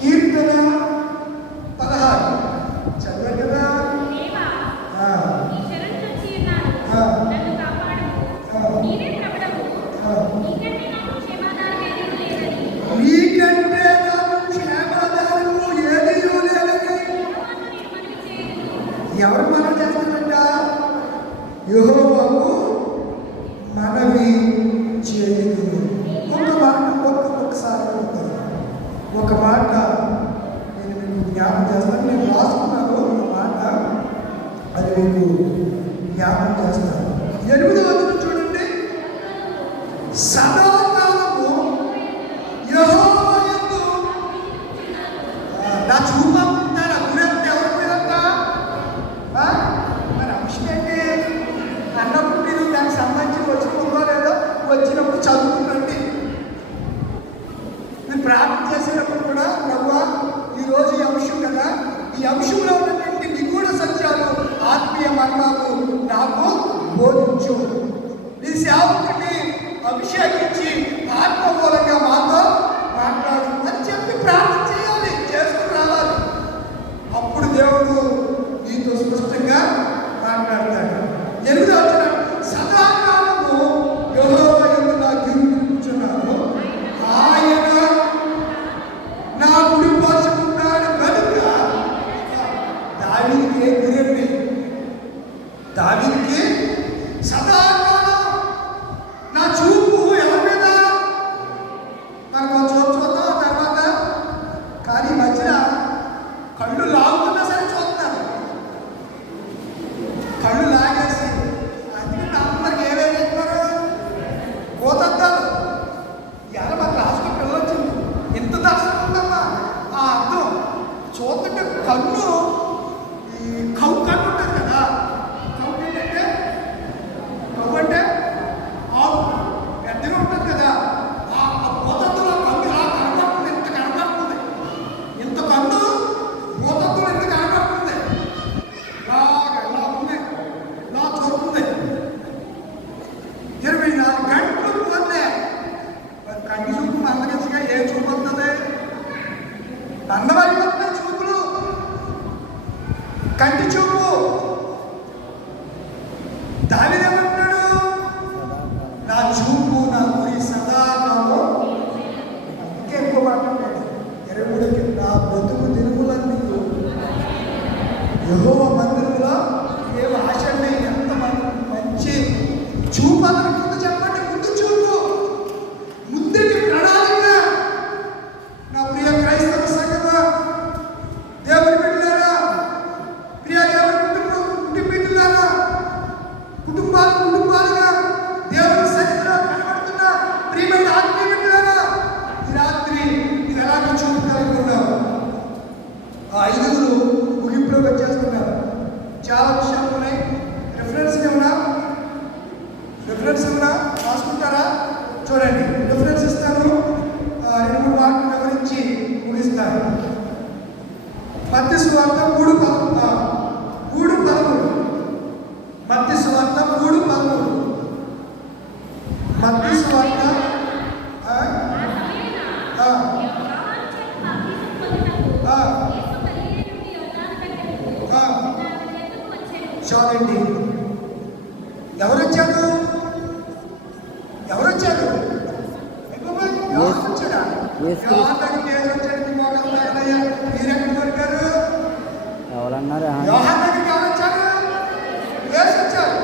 కీర్తన 16 చదివారు కదా. నీకంటే నాకు క్షేమాధారము ఏదీ లేదని ఎవరు మనం చేస్తారంట? యెహోవాకు మనవి చేయదు. ఒక మాట నేను మీకు జ్ఞాపకం చేస్తాను. నేను రాసుకున్నాను ఒక మాట, అది మీకు జ్ఞాపకం చేస్తాను. 8వ వచనం చూడండి. సదాకాలము యెహోవా యందు నా చూపు నా గురించి ఎవరి మీద మరి అంశం ఏంటి అన్నప్పుడు మీరు దానికి సంబంధించి వచ్చిపోతుందో లేదో వచ్చినప్పుడు చదువుకుంటండి. మీరు ప్రార్థన చేసేటప్పుడు కూడా ప్రభువా ఈరోజు ఈ అంశం కదా, ఈ అంశంలో ఉన్నటువంటి నిగూఢ సత్యాలు ఆత్మీయ మర్మాలు నాకు బోధించు, నీ సేవకుడిని అభిషేకించి ఆత్మ మూలంగా మాతో మాట్లాడు అని చెప్పి ప్రార్థన చేయాలి, చేసుకుని రావాలి. అప్పుడు దేవుడు నీతో స్పష్టంగా మాట్లాడతాడు. 8వ వచనం. సదాకాలము యెహోవా యందు నా గిరుచున్నాను, ఆయన నా కుడి పార్శ్వమున్నాడు కనుక. దావీదుకి గురండి, దావీదుకి సదాకాలం నా చూపు ఎవరి మీద? మనం కొంచెం చూద్దాం తర్వాత. కానీ మధ్యన కళ్ళు లాగుతున్నా సరే చూస్తున్నారు, కళ్ళు లాగేసి అందుకే అందరికి ఏమేమి చెప్తారు పోతద్దాలు. ఎలా మన రాజుకి పిల్లలు వచ్చింది, ఎంత దర్శనం ఉందమ్మా. ఆ అర్థం చూస్తుంటే కన్ను ఈ కవ్వు కన్ను ఉంటుంది కదా. కవ్వు ఏంటంటే కవ్వు అంటే ఆవు పెద్దగా ఉంటుంది కదా. ఆ పోతద్దులో కన్ను ఇలా కనపడుతుంది, ఇంత కనపడుతుంది, ఇంత కన్ను పోతద్దులో ఇంత కనపడుతుంది. ఇలా ఉంది, ఇలా చూస్తుంది. 24 గంటలు పోతే కంటి చూపు మందగించగా ఏ చూపు వస్తుంది? అందమైపోతున్నాయి చూపులు, కంటి చూపు. దావీదేమంటున్నాడు? నా చూపు నా గురి సదాకాలం. అందుకే ఎక్కువ మాట్లాడాడు 23కి. నా బ్రతుకు దినములన్నీ యెహోవా మందిరంలో ఏ ఆశ అండి. ఎంత మంచి చూపు అతని ముందు చెప్పండి. ముందు చూపు, ముందుకి ప్రణాళిక. నా ప్రియ క్రైస్తవ సంఘమా, దేవుని బిడ్డలారా, ప్రియ దేవుని బిడ్డలారా, కుటుంబాలుగా దేవుని సన్నిధిలో కనబడుతున్న ప్రియమైన ఆత్మీయ బిడ్డలారా, ఈ రాత్రి ఇది ఎలాంటి చూపు కలిగి ఉన్నావు? ఆ 5గురు ముగింపులోకి వచ్చేస్తున్నారు. చాలా విషయాలు ఉన్నాయి. రిఫరెన్స్ ఏమన్నా రాసుకుంటారా? చూడండి, రిఫరెన్స్ ఇస్తాను. 2-3 మాటలు వివరించి ముగిస్తాను. మత్తయి సువార్త 3:13. మత్తయి సువార్త 3:13. మత్తయి సువార్త చూడండి, ఎవరు వచ్చారు? వచ్చాడా? మీరెక్కడ దొరికారు? యోహాను దగ్గరికి ఎవరు వచ్చారు? యేసు వచ్చారు.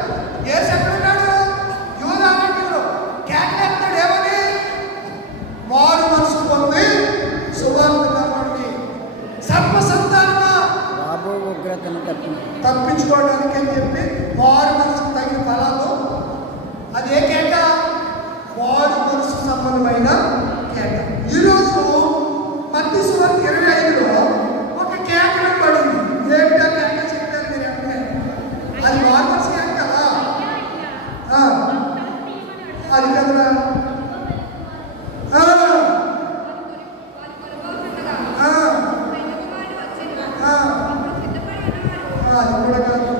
యేసు ఎక్కడున్నాడు? యూదా నగరంలో కేకలేస్తాడు. ఏమని? మారు మనసు పొంది సువార్త నమ్మండి, సర్వ సంతానమా ఉగ్రతను తప్పించుకోవడానికి అని చెప్పి మారు మనసుకు తగిన ఫలాలు. అది ఏ కేక? మారు మనసు సంబంధమైన కేక. ఈరోజు మత్తయి సువార్త 25లో ఒక కేక పడింది. ఏమిటా కేక చెప్పారు మీరు అంటే? అది మారు మనసు కేక కదా. అది కదరా. అది కూడా కాదు.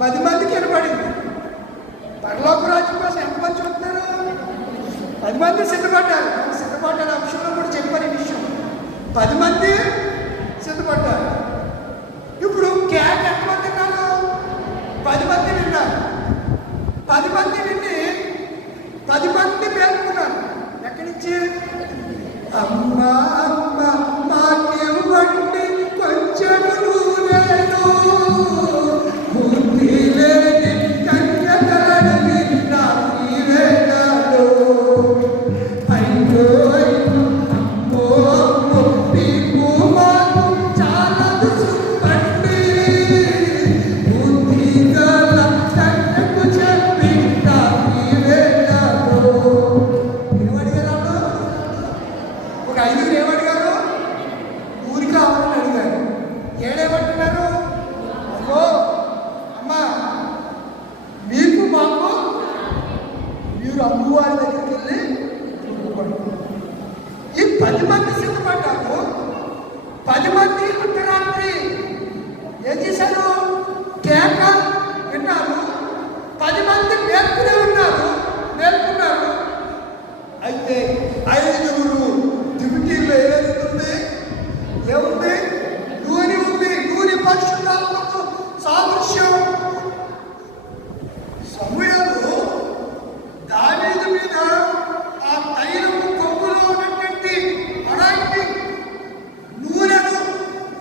10 మందికి వినపడింది. పరలోక రాజ్యం కోసం ఎంతమంది చూస్తున్నారు? 10 మంది సిద్ధపడ్డారు. సిద్ధపడ్డ అంశంలో కూడా చెప్పారు ఈ విషయం. 10 మంది సిద్ధపడ్డారు. ఇప్పుడు క్యాట్ ఎంతమంది విన్నారు? 10 మంది విన్నారు. 10 మంది విని 10 మంది పేర్కొన్నారు. ఎక్కడి నుంచి? అమ్మ అమ్మ మాకివ్వండి కొంచెం నూనెను, బుద్ధి లేని కన్యకలని రాత్రి వేళలో. అయ్యో అమ్మో అమ్మో మీకు మాకు చాలదు సుప్పండి, బుద్ధి గల కన్యకు చెప్పి రాత్రి వేళలో. ఏమడిగారు? ఒక 5 ఏమడిగారు? ఊరికి కావాలని అడిగారు. 7 ఏమంటున్నారు? అమ్మో అమ్మా మీకు మాకు, మీరు అమ్మవారి దగ్గరికి వెళ్ళి కొనుక్కోండి. ఈ 10 మంది సిద్ధపడ్డారు. 10 మంది అర్ధరాత్రి ఏం చేశారు? కేక విన్నారు. 10 మంది మేల్కొనే ఉన్నారు, మేల్కొన్నారు. అయితే 5 దివిటీల్లో ఏమవుతుంది? ఏముంది? నూనె ఉంది. నూనె పరిశుద్ధాత్మకు సాదృశ్యం. సమూయేలు దావీదు మీద ఆ తైలము కొమ్ములో ఉన్నటువంటి అడాయిని నూనెను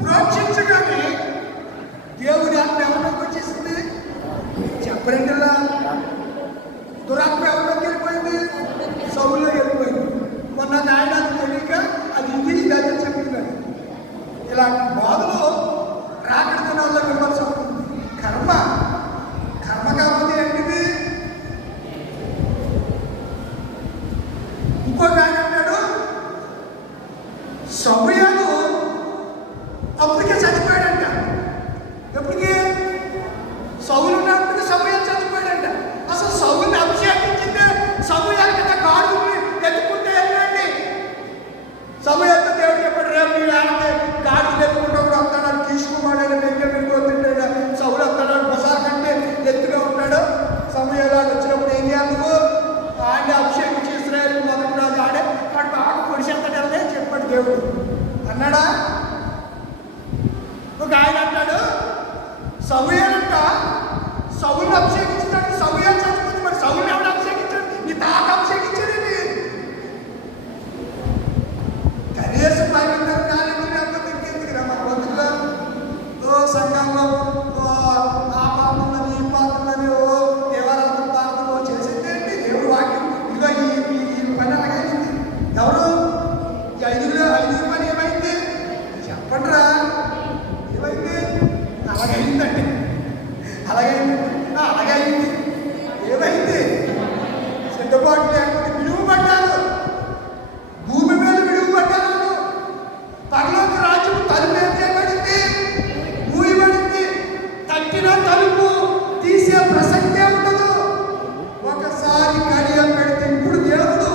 ప్రోక్షించగానే దేవుని ఆత్మ ఎవరికి వచ్చేసింది? చెప్పరండిలా. దురాత్మ ఎవరికి వెళ్ళిపోయింది? సౌల్లో వెళ్ళిపోయింది. మొన్న ఆయన తెలియక అది ఇంగ్లీష్ బ్యాచ్ చెప్తున్నాడు. ఇలాంటి బాధలు రాకడ దినాల్లో విమర్శ అవుతుంది. కర్మ కర్మ కాకపోతే ఏంటిది? ఇంకొక ఆయన అన్నాడు, సమూయేలు అప్పటికే చచ్చిపోయాడంట. ఎప్పటికీ? సౌలు ఉన్నప్పటికీ సమూయేలు చచ్చిపోయాడంట. అసలు సౌలుని అభిషేకించిందే సమూయేలు కదా. గాడుని ఎత్తుకుంటే వెళ్ళండి. సమూయేలుతో దేవుడు చెప్పాడు, రేపు నీ వేళకి గాడులు ఎత్తుకుంటూ కూడా వస్తాడు. తీసుకోవాడని వెంట వెళ్ళిపోతుంటాడు. సౌలు వస్తాడు, బసార్ కంటే ఎత్తుగా ఉంటాడు. సమూయేలు వచ్చినప్పుడు ఏం చేయాలి? నువ్వు ఆయన అభిషేకించి ఇశ్రాయేలు మొదటి రోజు ఆడే వాడు బాగా పొడిచేస్తాడనే చెప్పాడు దేవుడు. అన్నాడా? ఒక ఆయన అంటాడు, సమూయేలంట సౌలుని అభిషేకించడానికి సమూయేలు చచ్చిపోతుంది. మరి సౌలుని ఎవడు అభిషేకించాడు? నీ తాత అభిషేకించాడు. కనీసం పైన కాలేజీ లేకపోతే ఇంకెందుకు మన బతుకులో సంఘంలో ఆ పాత్రలని ఈ పాత్రలని దేవాలయం పాత్రలో చేసేదేంటి? దేవుడు వాక్యం ఇదిగో ఈ పని అలాగైంది. ఎవరు? ఈ 5 పని ఏమైంది? చెప్పండిరా. ఏమైంది? అలాగైందండి. అలాగైంది. అలాగైంది. ఏమైంది? సిద్ధపాటు లేకపోతే విడువబడ్డారు. భూమి మీద విడువబడ్డారు. పరలోక రాజ్యం తలుపు ఏం చేయబడింది? మూయబడింది. తట్టిన తలుపు తీసే ప్రసక్తే ఉండదు. ఒకసారి గడియ పెడితే ఇప్పుడు దేవుడు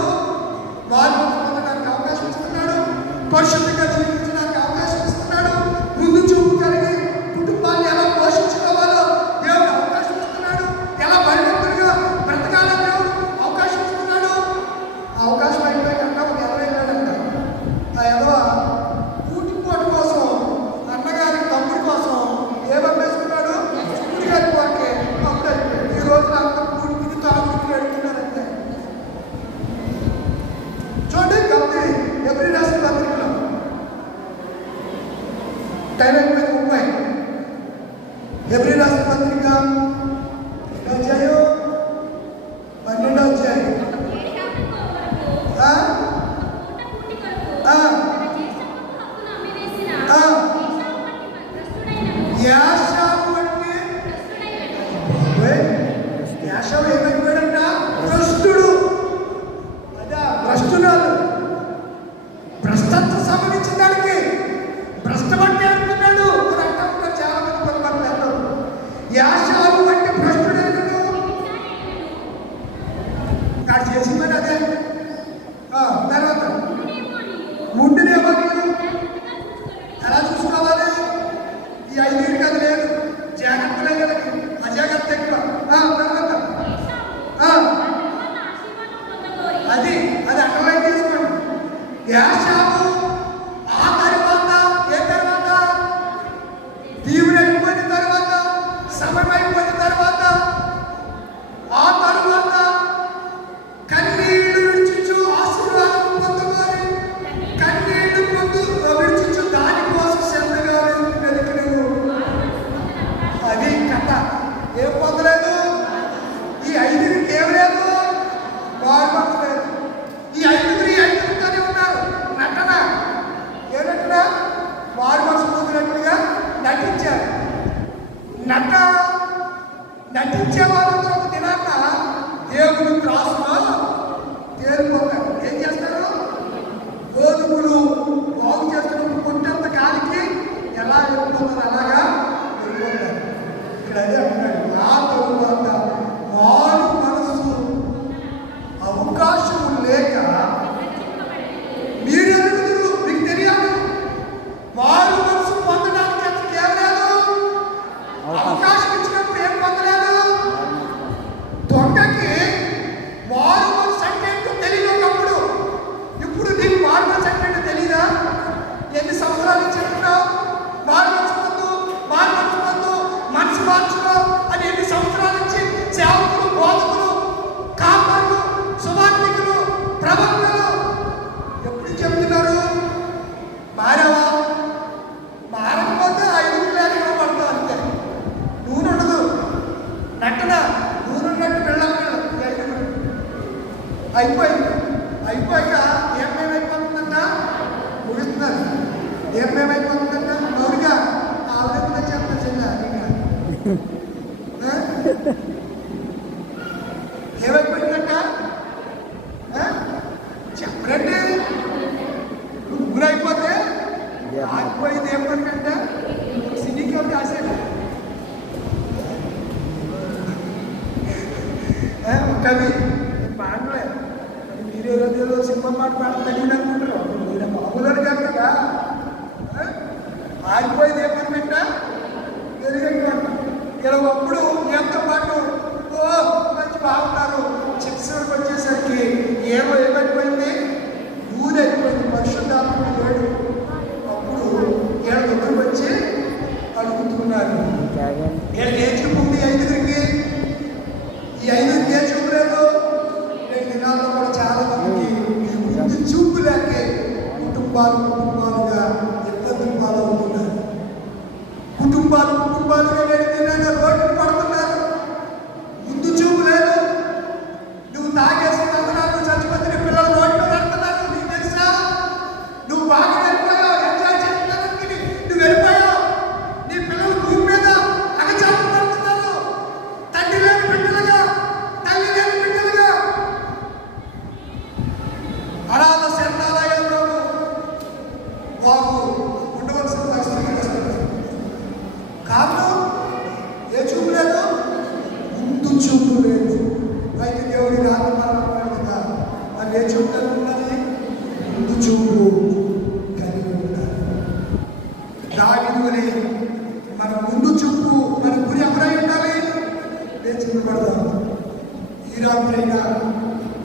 వారిని పొందడానికి అవకాశం ఇస్తున్నాడు. పరిశుద్ధంగా జీవించడానికి అవకాశం ఇస్తున్నాడు. ముందు చూపు కలిగి కుటుంబాన్ని ఎలా పోషించుకోవాలో దేవుడు అవకాశం ఇస్తున్నాడు. ఎలా భయభక్తులుగా బ్రతకాలో దేవుడు అవకాశం ఇస్తున్నాడు. ఆ అవకాశం అయిపోయాక ఒక ఎదవ వెళ్ళాడంట. ఆ ఎదవ కూటిపోటు కోసం, అన్నగారి తమ్ముడి కోసం ఏమమ్మేసుకున్నాడు? స్కూల్ గారి పోతే అప్పుడు అయిపోయాడు. ఈ రోజు అందరూ కూటికి తాగుడికి వెళ్తున్నారంటే చూడండి. కాబట్టి ఎవరి రాసిన పత్రికలో టైం అయిపోయింది. 30 ఎవరి రాసిన పత్రిక అధ్యాయం 12వ అధ్యాయం. యాషావు అంటే యాషావు ఏమైపోయాడంట? భ్రష్టుడు. అదా భ్రష్టురాలు. భ్రష్టత్వం సంబంధించిన దానికి భ్రష్టపట్టి అనుకున్నాడు. అంటూ ఉంటారు చాలా మంది పొరపాటు అంటారు. యాషావు అంటే భ్రష్టుడైనడు. కాడు చేసిందని అదే. తర్వాత ముందునేమో ఎలా చూసుకోవాలి? ఈ 5 అది లేదు. జాగ్రత్తలే కదా. దీవులైపోయిన తర్వాత, సమయమైపోయిన తర్వాత, ఆ తరువాత కన్నీళ్లు విడిచించు ఆశీర్వాదం పొందవాలి. కన్నీళ్లు విడిచించు దానికోసం శ్రద్ధగా వెతికినను. అది కథ. ఏం పొందలేదు? ఈ ఐదుగురికి ఏం లేదు? బాగుపడలేదు. ఈ ఐదుగురితోనే ఉన్నారు. నటన. ఏ నటన? వారు మనసు పొందినట్లుగా నటించారు. నటించే వాళ్ళతో ఒక దినాన్న దేవుడు త్రాసులో తేలిపోతారు. ఏం చేస్తారు? గోధుమలు బాగు చేస్తున్నప్పుడు కొట్టంత కాలికి ఎలా వెళ్ళిపోతారు అలాగా వెళ్ళిపోతారు. ఇక్కడ అదే అంటున్నాడు. ఆ తరువాత వారు మనసు అవకాశం లేక మీరు ఎదుగుదురు. మీకు తెలియాలి. వారు మనసు పొందడానికి అతనికి ఏం లేదు? అవకాశం ఇచ్చినప్పుడు ఏం పొందలేదు? దొంగకి వారు మనసు అంటే ఏంటో తెలియనప్పుడు ఇప్పుడు నీకు వారు మనసు అంటే ఏంటో తెలీదా? ఎన్ని సంవత్సరాలు ఇచ్చేట్టున్నావు? వారు మనసు పొందు, వారు మనసు పొందు, మనసు మార్చుకో అని ఎన్ని సంవత్సరాలు ఇచ్చి సేవకులు, బోధకులు, కాపరులు, సువార్థికులు, ప్రవక్తలు ఎప్పుడు చెప్తున్నారు? మారావా? మారకపోతే ఐదుగురు లేక పడతావు అంతే. నూనె ఉండదు. నటన. నూనె ఉన్నట్టు వెళ్ళాలి. అయిపోయింది. అయిపోయాక ఏమేమైపోతుందంట? ముగిస్తున్నారు. ఏమేమైపోతుందంట? మౌరిగా ఆవిడ చెప్తా చెల్లా ఏమైపోయిందంట? చెప్పరండి. ఊరైపోతే ఆగిపోయింది. ఏమంటే సినీకి కాసేది కవి పాడలే. మీరేదో సినిమా పాట పాడతాను అనుకుంటారు. మీరు మామూలు కాదు కదా. ఆగిపోయింది. ఏమంట? పెరిగైపోయింది. ఇలా అప్పుడు ఎంతో పాటు మంచి బాగున్నారు. చివరికి వచ్చేసరికి ఏమైపోయింది? ఊరైపోయింది. పరిశుద్ధాత్మ లేడు. అప్పుడు ఏళ్ళ దగ్గరకు వచ్చి అడుగుతున్నారు. వీళ్ళకి ఏ చూపు ఉంది? ఐదుగురికి. ఈ ఐదుగురికి ఏ చూపు లేదు? నేటి దినాల్లో కూడా చాలా మందికి ముందు చూపు లేక కుటుంబాలుగా ఇబ్బందులు పాలవుతున్నారు. కుటుంబాలుగా నేటి దినాల్లో రోడ్డు పడుతున్నారు. ముందు చూపు లేదు. నువ్వు తాగేసి తందనాలు చచ్చిపోతే నీ పిల్లలు రోడ్డు పెడుతున్నారు. నీకు తెలుసా? నువ్వు బాగా వెళ్ళిపోయావు. ఎంజాయ్ చేస్తున్నానికి నువ్వు వెళ్ళిపోయావు. నీ పిల్లలు భూమి మీద అగచాట్లు పడుతున్నారు. తండ్రి లేని బిడ్డలుగా, తల్లి లేని బిడ్డలుగా అనాథ శరణాలయంలో వారు ఉండవలసిన పరిస్థితి. కారణం ఏ చూపు లేదు? ముందు చూపు లేదు. అయితే దేవుడి రాజమార్గం కదా. మరి ఏ చూపు ఉన్నది? ముందు చూపు.